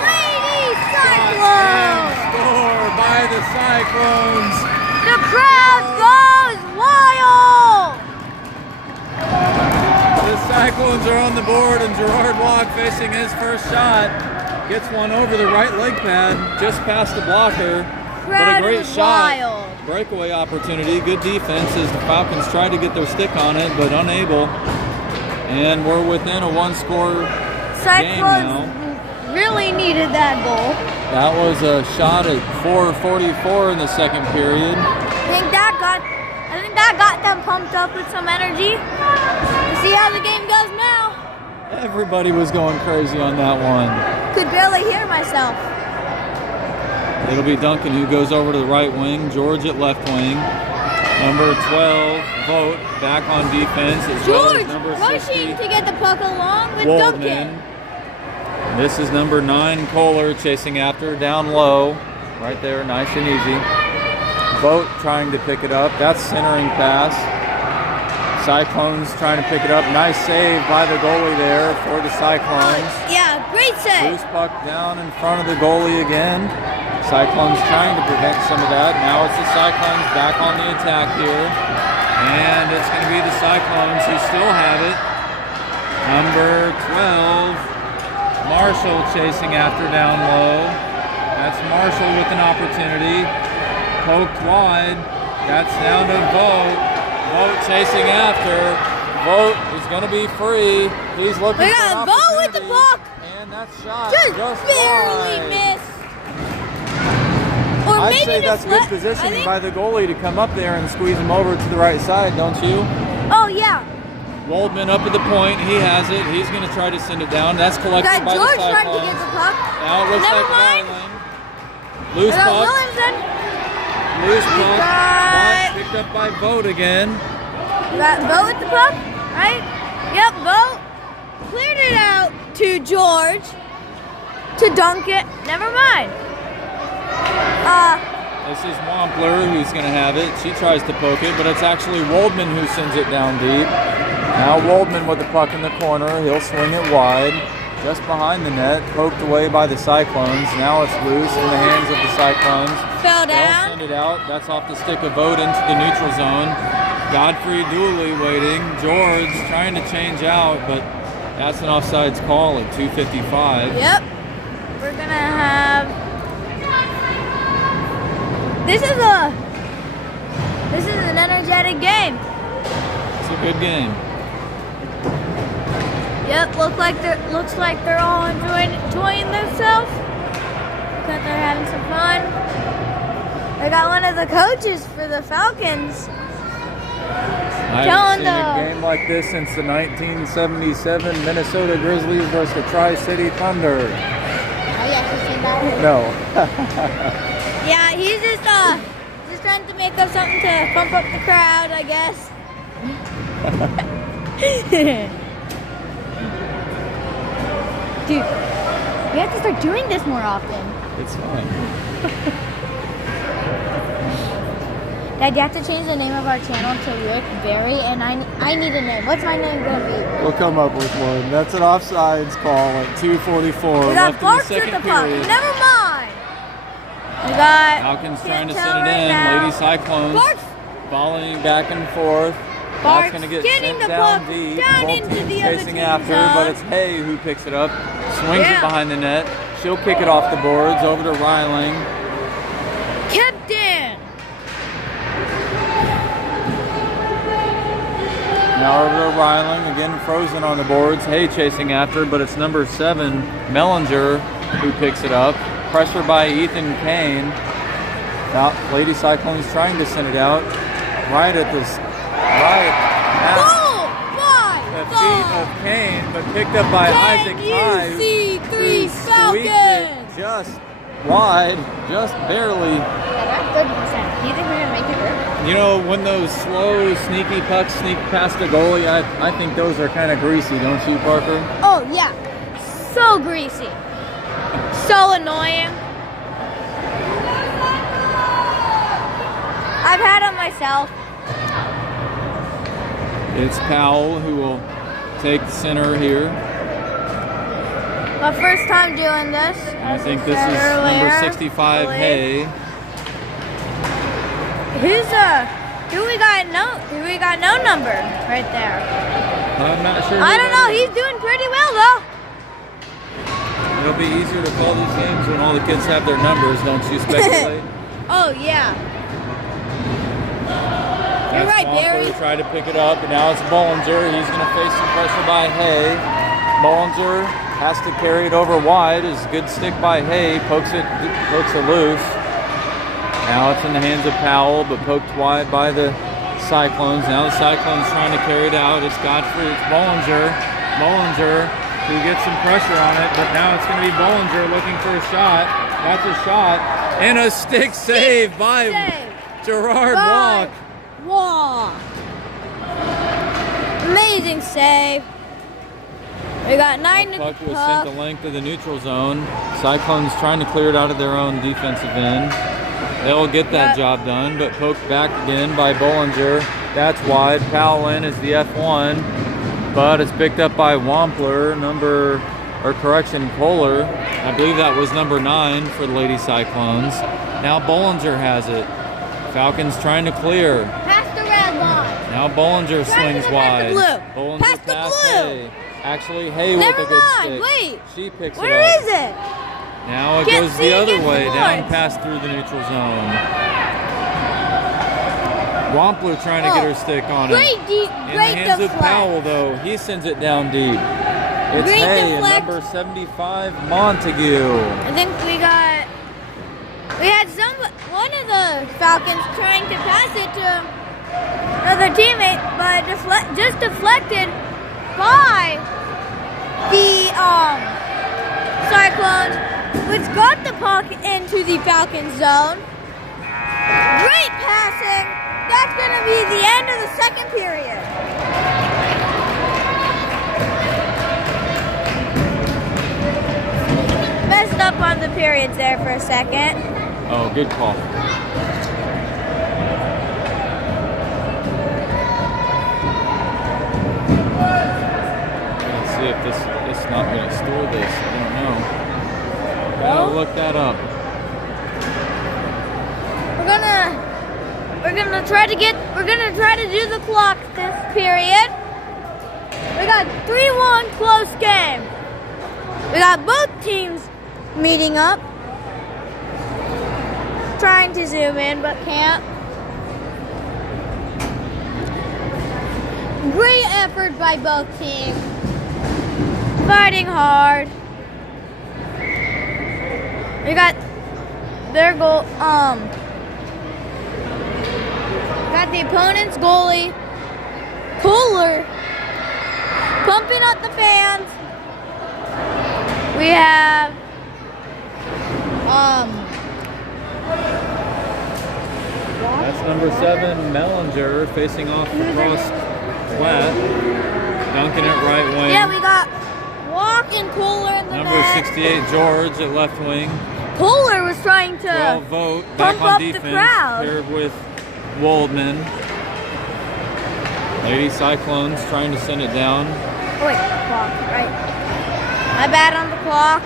Lady Cyclones! Score by the Cyclones. The crowd goes wild! The Cyclones are on the board, and Gerard Walk facing his first shot. Gets one over the right leg pad, just past the blocker. But a great shot. Wild. Breakaway opportunity. Good defense as the Falcons tried to get their stick on it, but unable. And we're within a one-score game now. Really needed that goal. That was a shot at 4:44 in the second period. I think that got them pumped up with some energy. We'll see how the game goes now. Everybody was going crazy on that one. Could barely hear myself. It'll be Duncan who goes over to the right wing, George at left wing. Number 12, Vogt, back on defense. As well as George number rushing 60, to get the puck along with Waldman. Duncan. This is number 9, Kohler, chasing after, down low. Right there, nice and easy. Vogt trying to pick it up. That's centering pass. Cyclones trying to pick it up. Nice save by the goalie there for the Cyclones. Yeah, great save. Loose puck down in front of the goalie again. Cyclones trying to prevent some of that. Now it's the Cyclones back on the attack here. And it's going to be the Cyclones who still have it. Number 12, Marshall chasing after down low. That's Marshall with an opportunity. Poked wide. That's down to Vogt. Vogt chasing after. Vogt is going to be free. He's looking for an opportunity. Vogt with the puck. And that shot Just barely wide. missed. Or I'd maybe say that's good positioning by the goalie to come up there and squeeze him over to the right side, don't you? Oh, yeah. Waldman up at the point. He has it. He's going to try to send it down. That's collected Got by George the Cyclones. trying to get the puck. Now it looks Never like mind. Ryland. Loose puck. Williamson. Loose puck. got- Picked up by Vogt again. We got Vogt with the puck, right? Yep, Vogt cleared it out to George, to dunk it. Never mind. This is Wampler who's going to have it. She tries to poke it, but it's actually Waldman who sends it down deep. Now Waldman with the puck in the corner. He'll swing it wide, just behind the net, poked away by the Cyclones. Now it's loose in the hands of the Cyclones. Fell They'll down. send it out. That's off the stick of Vogt into the neutral zone. Godfrey Dooley waiting. George trying to change out, but that's an offsides call at 2:55. Yep. We're gonna have. This is an energetic game. It's a good game. Yep, looks like they're all enjoying themselves. Because they're having some fun. I got one of the coaches for the Falcons. I haven't seen a game like this since the 1977 Minnesota Grizzlies versus the Tri-City Thunder. Oh yeah, you've seen that? No. Yeah, he's just trying to make up something to pump up the crowd, I guess. Dude, we have to start doing this more often. It's fine. Dad, you have to change the name of our channel to Rick Berry, and I need a name. What's my name going to be? We'll come up with one. That's an offsides call at 2:44. We got Barks with the puck. Never mind. We got Falcons trying to send it in. Lady Cyclones Barks. volleying back and forth. Barks That's going to get getting sent the down puck deep. down Both into teams the other chasing team's after, zone. but it's Hay who picks it up, swings Yeah. it behind the net. She'll kick it off the boards over to Ryling. Captain. Now over to Ryling, again frozen on the boards. Hay chasing after, but it's number 7, Mellinger, who picks it up. Pressure by Ethan Kane. Now Lady Cyclones trying to send it out right at the feet of Kane, but picked up by Isaac Ty, who squeaked it just wide, just barely. Yeah, that's good percent. Do you think we're gonna make it through? You know, when those slow, sneaky pucks sneak past the goalie, I think those are kind of greasy, don't you, Parker? Oh yeah, so greasy, so annoying. I've had them myself. It's Powell who will take the center here. My first time doing this. I think this is number 65, Hay. Who we got no number right there. I'm not sure. I don't know. He's doing pretty well though. It'll be easier to call these games when all the kids have their numbers, don't you speculate? Oh yeah. You're right, Barry. Tried to pick it up, and now it's Bollinger. He's going to face some pressure by Hay. Bollinger has to carry it over wide. Is good stick by Hay. Pokes it loose. Now it's in the hands of Powell, but poked wide by the Cyclones. Now the Cyclones trying to carry it out. It's Godfrey. It's Bollinger. Bollinger, who gets some pressure on it, but now it's going to be Bollinger looking for a shot. That's a shot. And a stick save by Gerard Walk. Walk. Amazing save. We got 9 to Puck was sent the length of the neutral zone. Cyclones trying to clear it out of their own defensive end. They'll get that job done, but poked back again by Bollinger. That's wide. Powell in is the F1, but it's picked up by Wampler, Kohler. I believe that was number 9 for the Lady Cyclones. Now Bollinger has it. Falcons trying to clear. Pass the red line. Now Bollinger swings wide. Blue. Pass the blue. Hay. Actually, Hay with a good stick. Wait. She picks it up. Where is it? Now it goes the other way, down past through the neutral zone. Wampler trying to get her stick on it. Great In the hands of Powell, though. He sends it down deep. It's Hay and number 75, Montague. I think we had one of the Falcons trying to pass it to another teammate, but just deflected by the Cyclones, which got the puck into the Falcon zone. Great passing. That's going to be the end of the second period. Messed up on the periods there for a second. Oh, good call. Let's see if this is not going to store this. I don't know. Gotta look that up. We're gonna try to do the clock this period. We got 3-1 close game. We got both teams meeting up. Trying to zoom in, but can't. Great effort by both teams. fighting hard. We got their goal. Got the opponent's goalie, Kohler, pumping up the fans. We have That's number 7, Mellinger, facing off across flat. Duncan at right wing. Yeah, we got Walk and Kohler in the Number net. 68, George at left wing. Kohler was trying to 12, Vogt back pump on up defense. the crowd. Paired with Waldman. Lady Cyclones trying to send it down. Oh wait, clock, right. My bad on the clock.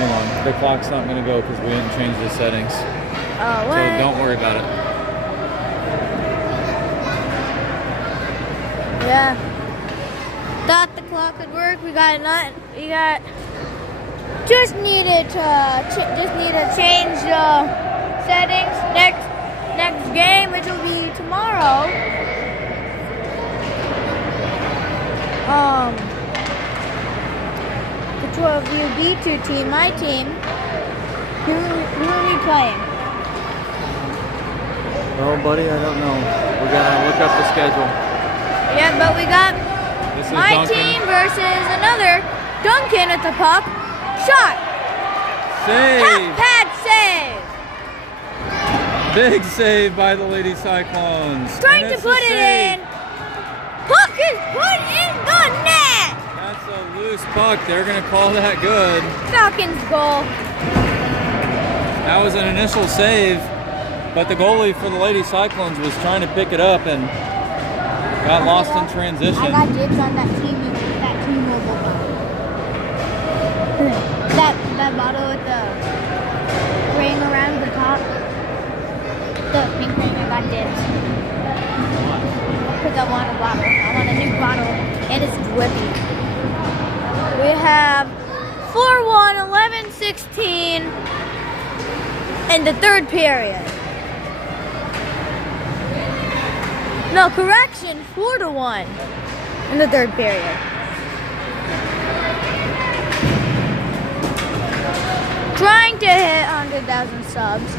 Hang on, the clock's not going to go because we didn't change the settings. Oh, what? So don't worry about it. Yeah. Thought the clock would work. We got just needed to change the settings. Next game, which will be tomorrow. The 12U B2 team, my team. Who are we playing? Oh, buddy, I don't know. We're going to look up the schedule. Yeah, but we got This is my Duncan. team versus another. Duncan at the puck. Shot. Save! Pad save. Big save by the Lady Cyclones. Trying And to it's put a it save. in. Puck is put in the net. That's a loose puck. They're going to call that good. Falcons goal. That was an initial save, but the goalie for the Lady Cyclones was trying to pick it up and got lost in transition. I got dibs on that T-Mobile bottle. that bottle with the ring around the top. The pink ring, I got dibs. Because I want a bottle. I want a new bottle. It is drippy. We have 4-1, 11-16 in the third period. No, correction, 4-1 in the third period. Trying to hit 100,000 subs.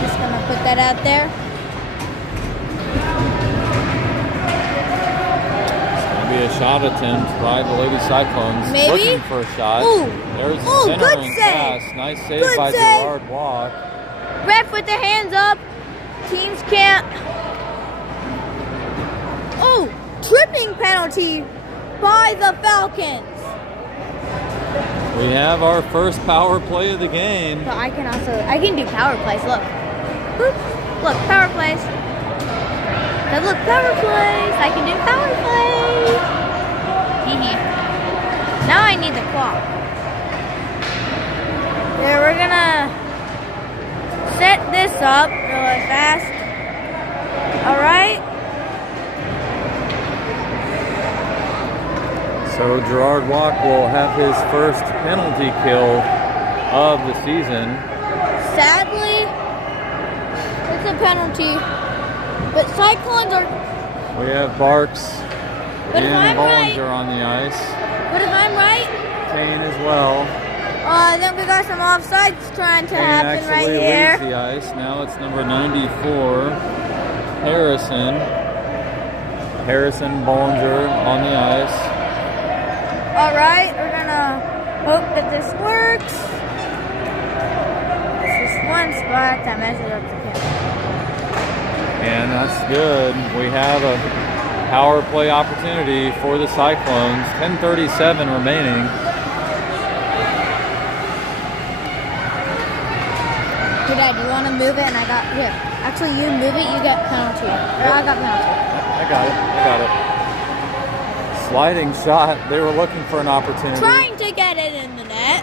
Just gonna put that out there. Be a shot attempt by the Lady Cyclones. Maybe? Looking for a shot. Ooh. There's a Ooh, good centering save. pass. Nice save Good by save. Gerard Walk. Ref with the hands up. Teams can't. Oh, tripping penalty by the Falcons. We have our first power play of the game. But I can do power plays. Look. Boop. Look, power plays. Now look, power plays. I can do power plays. Now I need the clock. Yeah, we're gonna set this up really fast. Alright? So Gerard Walk will have his first penalty kill of the season. Sadly, it's a penalty. But Cyclones are. We have Barks But if and I'm right. Bollinger on the ice. But if I'm right, Kane as well. then we got some offsides trying to Kane happen right actually here. leaves the ice. Now it's number 94, Harrison. Harrison, Bollinger on the ice. Alright, we're gonna hope that this works. This is one spot I measured up the camera. And that's good. We have a power play opportunity for the Cyclones. 10:37 remaining. Hey Dad, you wanna move it and I got here. Actually you move it, you get penalty. Or I got penalty. I got it. Sliding shot. They were looking for an opportunity. Trying to get it in the net.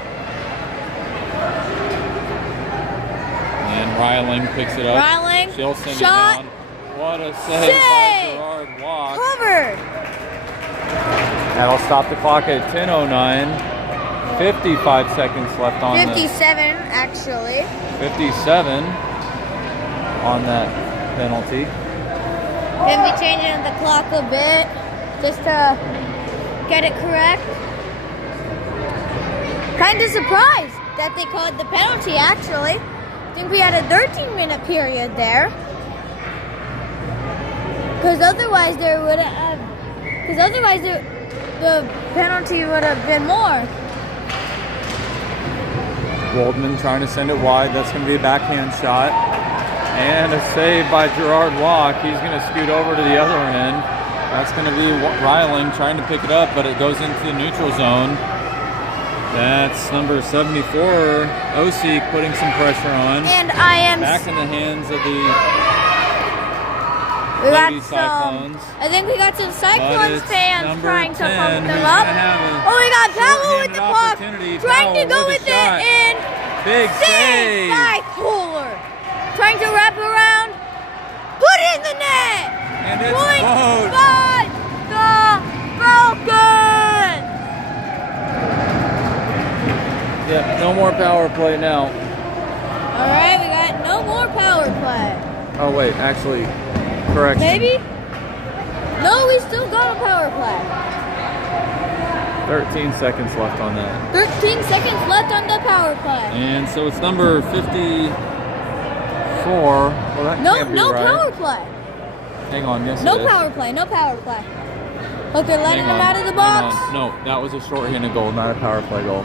And Ryling picks it up. Ryling, She'll send shot. it down. What a save by Save. Gerard Walk. Covered. That'll stop the clock at 10:09. 55 seconds left on 57 actually. 57 on that penalty. Gonna be changing the clock a bit. just to get it correct. Kind of surprised that they called the penalty, actually. I think we had a 13-minute period there. Because otherwise the penalty would have been more. Waldman trying to send it wide. That's going to be a backhand shot. And a save by Gerard Walk. He's going to scoot over to the other end. That's going to be Reiling trying to pick it up, but it goes into the neutral zone. That's number 74, Osik, putting some pressure on. And I am back in the hands of the Lady Cyclones. I think we got some Cyclones fans trying to pump them who's up. gonna Oh, we got Powell with the puck, opportunity. trying to Powell go with with a it, shot. and Big save by Kohler. Trying to wrap around, put it in the net. And it's Point Bode. by the Falcons. Yeah, no more power play now. All right, we got no more power play. Oh wait, actually, correct. Maybe? No, we still got a power play. 13 seconds left on that. 13 seconds left on the power play. And so it's number 54. Well, that can't be No right. power play. Hang on, yes No it is. power play, no power play. Look, they're letting Hang him on, out of the hang box. on. No, that was a shorthanded goal, not a power play goal.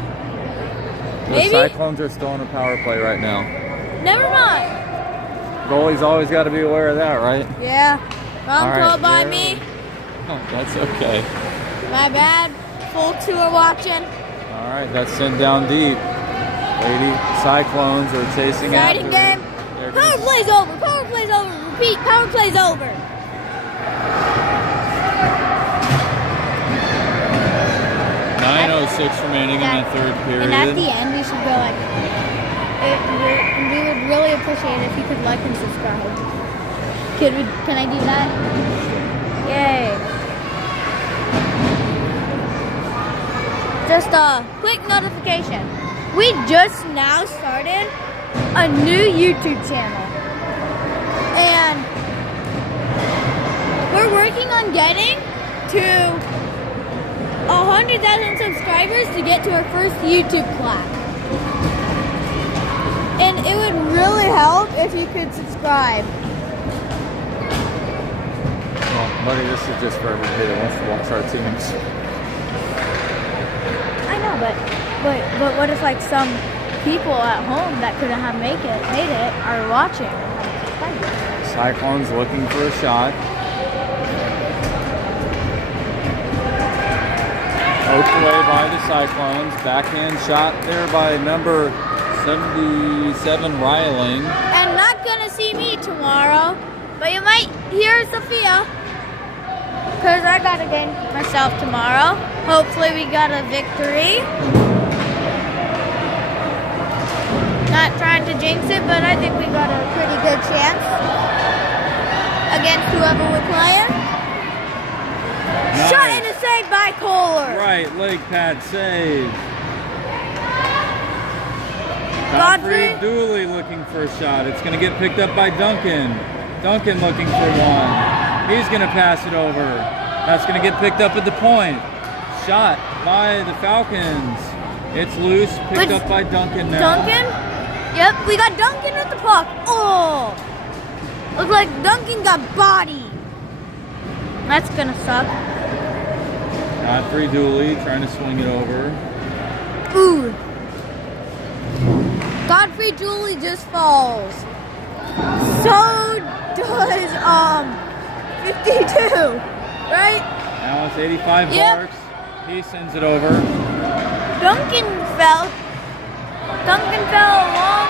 The Maybe? Cyclones are still in a power play right now. Never mind. Goalie's always got to be aware of that, right? Yeah. Wrong All right, call by yeah. me. Oh, that's okay. My bad. Full tour watching. All right, that's sent down deep. Lady Cyclones are chasing after. Exciting game. They're Power gonna- play's over. Power play's over. Repeat. Power play's over. 9:06 remaining in the third period. And at the end, we should go like. We would really appreciate it if you could like and subscribe. Can I do that? Yay. Just a quick notification. We just now started a new YouTube channel. And we're working on getting to 100,000 subscribers to get to our first YouTube class. And it would really help if you could subscribe. Well, buddy, this is just for everybody that wants to watch our teams. I know, but what if like some people at home that couldn't have made it are watching and have subscribed? Cyclones looking for a shot. Poked away by the Cyclones. Backhand shot there by number 77, Reiling. And not gonna see me tomorrow, but you might hear Sophia. Because I got a game myself tomorrow. Hopefully we got a victory. Not trying to jinx it, but I think we got a pretty good chance against whoever we're playing. Nice. Shot and a save by Kohler. Right leg pad save. Godfrey. Dooley looking for a shot. It's going to get picked up by Duncan. Duncan looking for one. He's going to pass it over. That's going to get picked up at the point. Shot by the Falcons. It's loose, picked up by Duncan now. Duncan? Yep, we got Duncan with the puck. Oh! Looks like Duncan got body. That's gonna suck. Godfrey Dooley trying to swing it over. Ooh. Godfrey Dooley just falls. So does 52, right? Now it's 85 Yep. Barks. He sends it over. Duncan fell along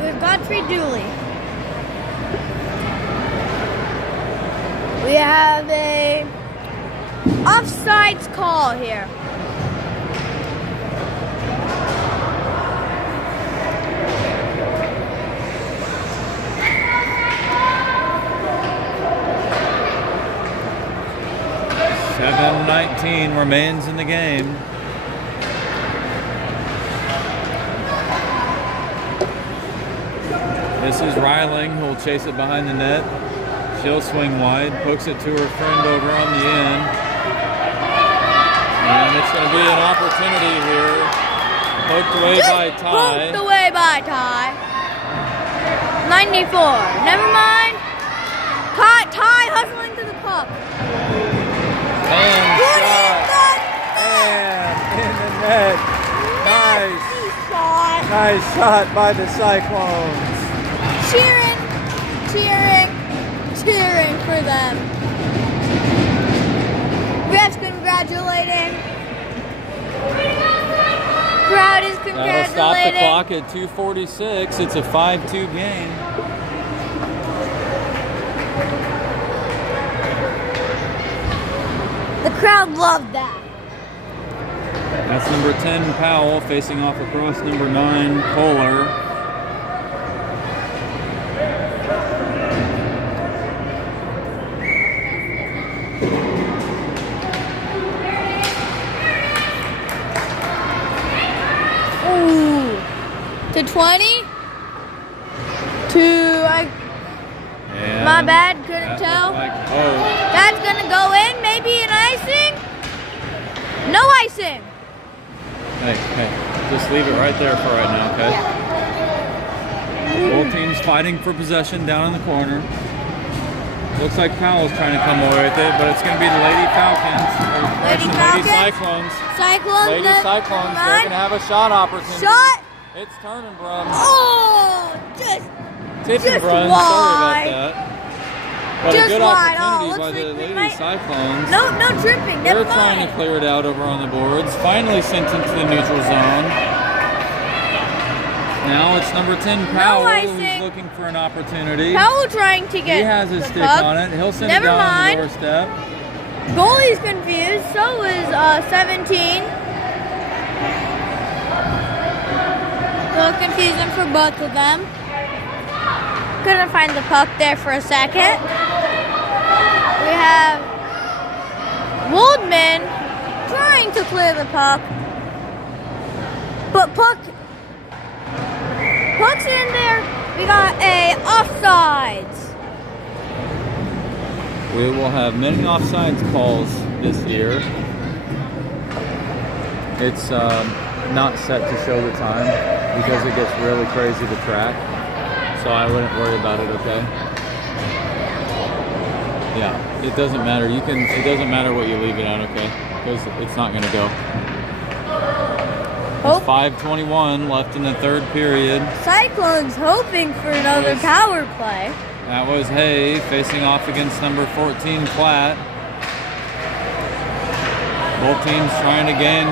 with Godfrey Dooley. We have a offsides call here. .19 remains in the game. This This is Ryling, who'll chase it behind the net. She'll swing wide, pokes it to her friend over on the end. And it's going to be an opportunity here. Poked away by Ty. Poked away by Ty. 94. Never mind. Ty hustling to the puck. And shot. And in the net. Nice. Shot. Nice shot by the Cyclones. Cheering for them. Ref's congratulating. Crowd is That'll stop the congratulating. clock at 2:46. It's a 5-2 game. The crowd loved that. That's number 10, Powell, facing off across number 9, Kohler. Ooh. To 20? And My bad, couldn't that tell. looked like- oh, That's gonna go in, maybe an icing? No icing. hey, just leave it right there for right now, okay? Both teams fighting for possession down in the corner. Looks like Powell's trying to come away with it, but it's going to be the Lady Falcons. Lady Lady Falcons? Cyclones. Cyclones. Lady Cyclones, they're going to have a shot opportunity. Shot. It's Turnenbrun. Oh, just Tippenbrun, wide. sorry about that. But Just a good wide. Oh, opportunity looks by the like we Lady might- Cyclones. no tripping. Never They're trying to mind. clear it out over on the boards. Finally sent into the neutral zone. Now it's number 10, Powell, icing. who's looking for an opportunity. Powell trying to get He has his the stick puck. on it. He'll send Never it down mind. on the doorstep. Goalie's confused. So is 17. A little confusing for both of them. Couldn't find the puck there for a second. We have Waldman trying to clear the puck, but puck's in there. We got a offsides. We will have many offsides calls this year. It's not set to show the time because it gets really crazy to track. So I wouldn't worry about it, okay? Yeah, it doesn't matter. It doesn't matter what you leave it at, okay? Because it's not gonna go. Oh. It's 5:21 left in the third period. Cyclones hoping for another Yes. power play. That was Hay facing off against number 14, Platt. Both teams trying to gain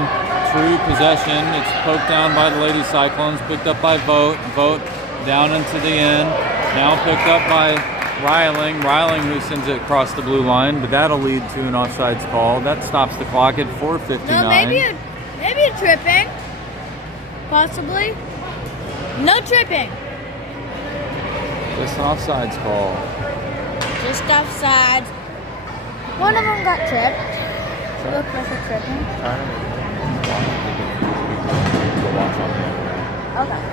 true possession. It's poked down by the Lady Cyclones, picked up by Vogt. Vogt down into the end. Now picked up by Ryling. Ryling who sends it across the blue line, but that'll lead to an offsides call. That stops the clock at 4:59. No, maybe a tripping. Possibly. No tripping. Just an offsides call. Just offsides. One of them got tripped. Looked like a tripping. Okay.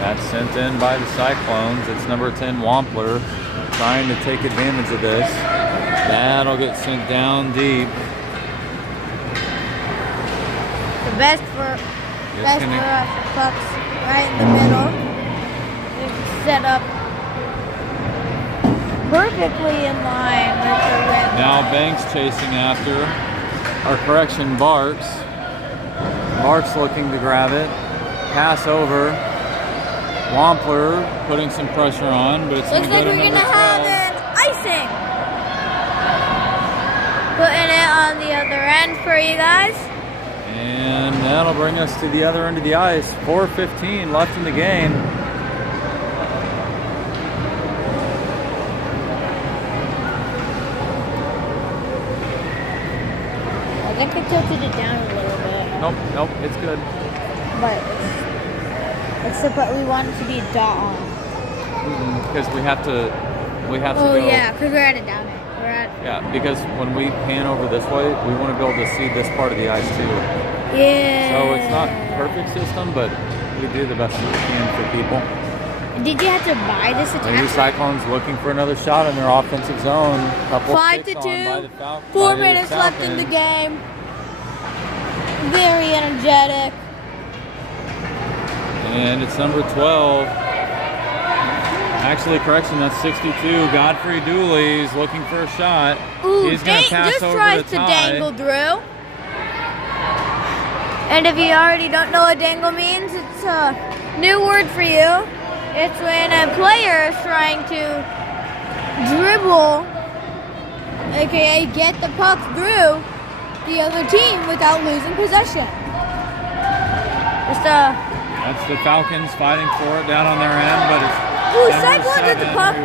That's sent in by the Cyclones. It's number 10, Wampler, trying to take advantage of this. That'll get sent down deep. The best for us, the pucks right in the middle. It's set up perfectly in line with the red. Now Banks chasing after, or correction, Barks. Barks looking to grab it. Pass over. Wampler putting some pressure on, but it's going Looks to go like to we're number gonna 12. have an icing. Putting it on the other end for you guys. And that'll bring us to the other end of the ice. 4:15 left in the game. I think I tilted it down a little bit, Nope, it's good. but we want it to be a dot on. Because we have to Oh go. yeah, because we're at it down there. We're at Yeah, because when we pan over this way, we want to be able to see this part of the ice too. Yeah. So it's not a perfect system, but we do the best we can for people. Did you have to buy this The attachment? new Cyclones looking for another shot in their offensive zone. Couple 5-2. sticks on by the 4 minutes left in the game. Very energetic. And it's number 12. Actually, correction, that's 62. Godfrey Dooley's looking for a shot. Ooh, He's going to pass just over tries the to tie. dangle Drew. And if you already don't know what dangle means, it's a new word for you. It's when a player is trying to dribble, aka get the puck through the other team without losing possession. That's the Falcons fighting for it down on their end, but it's Ooh, number Cyclones at the 7 puck.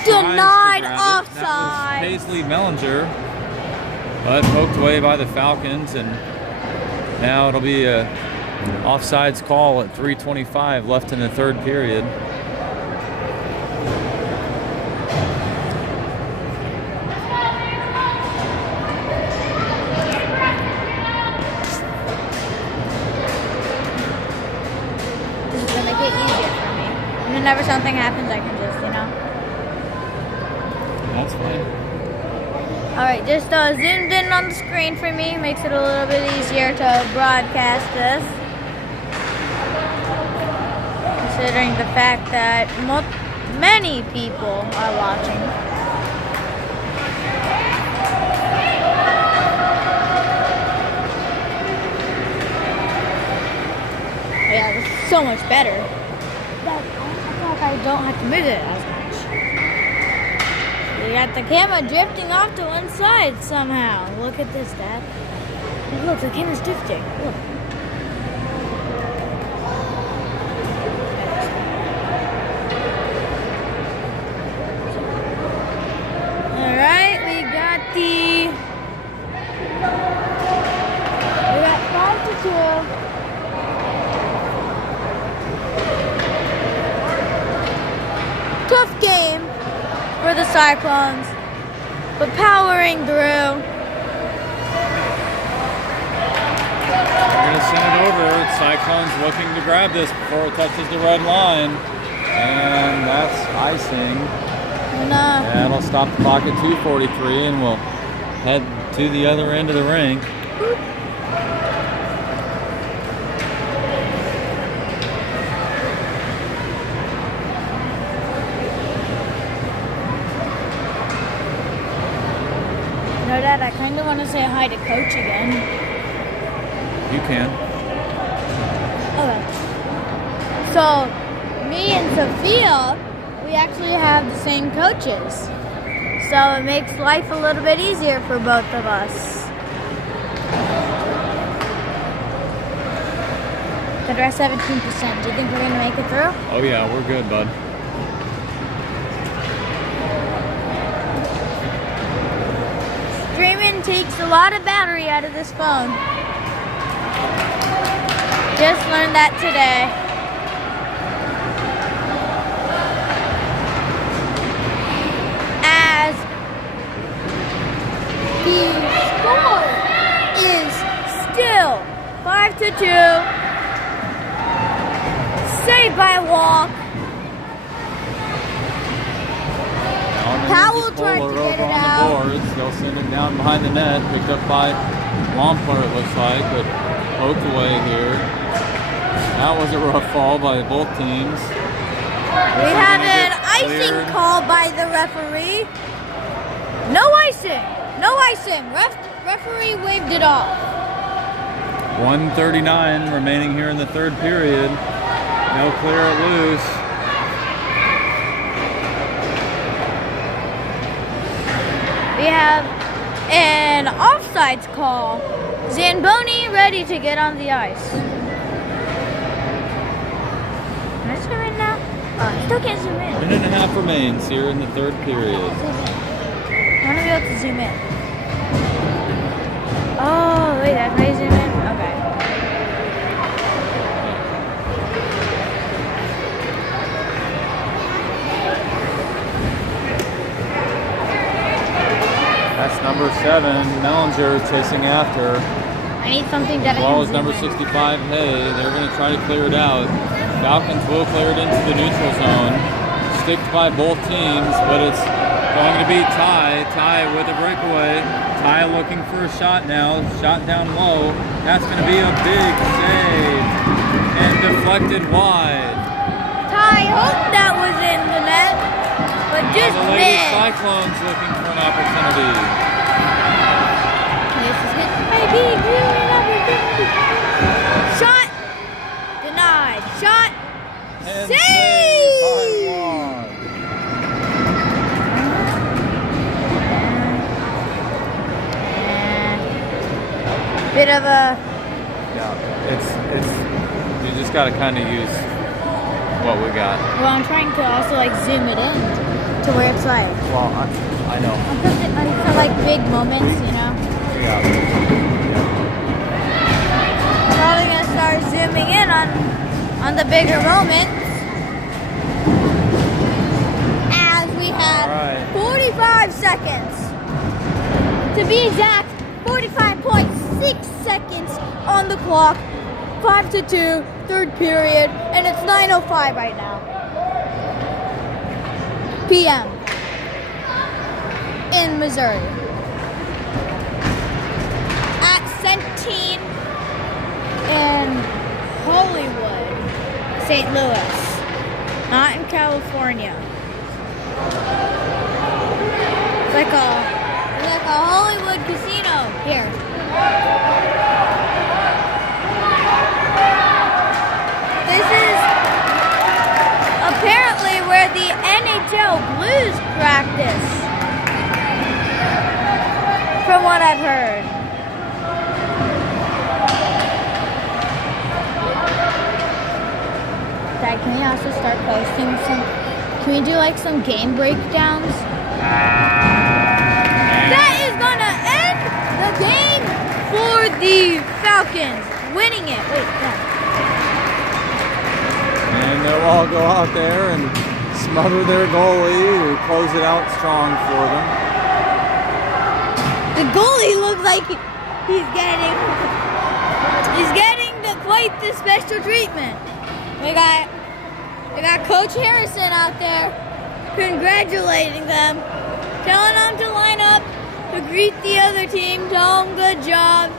who Denied tries to grab it. That offside. was Paisley Mellinger, but poked away by the Falcons, and now it'll be a offsides call at 3:25 left in the third period. This is gonna make it easier for me. And whenever something happens, I can just, That's fine. Alright, just zoomed in on the screen for me. Makes it a little bit easier to broadcast this. Considering the fact that many people are watching. Yeah, this is so much better. I feel like I don't have to move it as much. You got the camera drifting off to one side somehow. Look at this, Dad. Look, the camera's drifting. Look. Alright, we got 5-2. Tough game for the Cyclones, but powering through. We're going to send it over. Cyclones looking to grab this before it touches the red line. And that's icing. No. That'll stop the clock at 2:43, and we'll head to the other end of the rink. No, Dad, I kind of want to say hi to Coach again. You can. Okay. So, me and Sophia, we actually have the same coaches. So it makes life a little bit easier for both of us. But we're 17%. Do you think we're going to make it through? Oh yeah, we're good, bud. Streaming takes a lot of battery out of this phone. Just learned that today. As the score is still 5-2. Saved by a walk. Powell tried to get it out. They'll send it down behind the net, picked up by Lompler, it looks like, but poked away here. That was a rough fall by both teams. We have an icing call by the referee. No icing. No icing. Referee waved it off. 1:39 remaining here in the third period. No clear it loose. We have an offsides call. Zamboni ready to get on the ice. Can I zoom in now? Oh, I still can't zoom in. Minute and a half remains here in the third period. I want to be able to zoom in. Oh, wait, that's how you zoom in? Okay. number 7, Mellinger, chasing after. I need something that As well as number 65, Hay. They're going to try to clear it out. Falcons will clear it into the neutral zone. Sticked by both teams, but it's going to be Ty. Ty with a breakaway. Ty looking for a shot now. Shot down low. That's going to be a big save. And deflected wide. Ty hoped that was in the net, but just The Lady missed. Cyclones looking for an opportunity. This is his big viewing opportunity. Shot denied. Shot And saved. saved by one. Bit of a Yeah, it's you just got to kind of use what we got. well. I'm trying to also like zoom it in to where it's like Well, I know. for like big moments, you know. Yeah. Probably gonna start zooming in on the bigger moments as we have All 45 seconds. To be exact, 45.6 seconds on the clock. 5-2, third period, and it's 9:05 right now. PM in Missouri. At Centene in Hollywood, St. Louis, not in California. It's like a Hollywood casino here. This is apparently where the NHL Blues practice, from what I've heard. Dad, can we also start posting some? Can we do like some game breakdowns? That is gonna end the game for the Falcons, winning it. Wait, yeah. And they'll all go out there and smother their goalie who close it out strong for them. The goalie looks like he's getting quite the special treatment. We got Coach Harrison out there congratulating them, telling them to line up to greet the other team, tell them good job.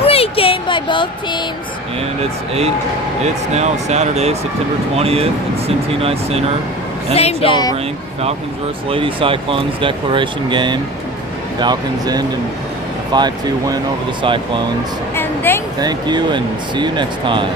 Great game by both teams. And it's now Saturday, September 20th at Centene Ice Center. Same NHL day. rink. Falcons versus Lady Cyclones declaration game. Falcons end in a 5-2 win over the Cyclones. And then Thank you and see you next time.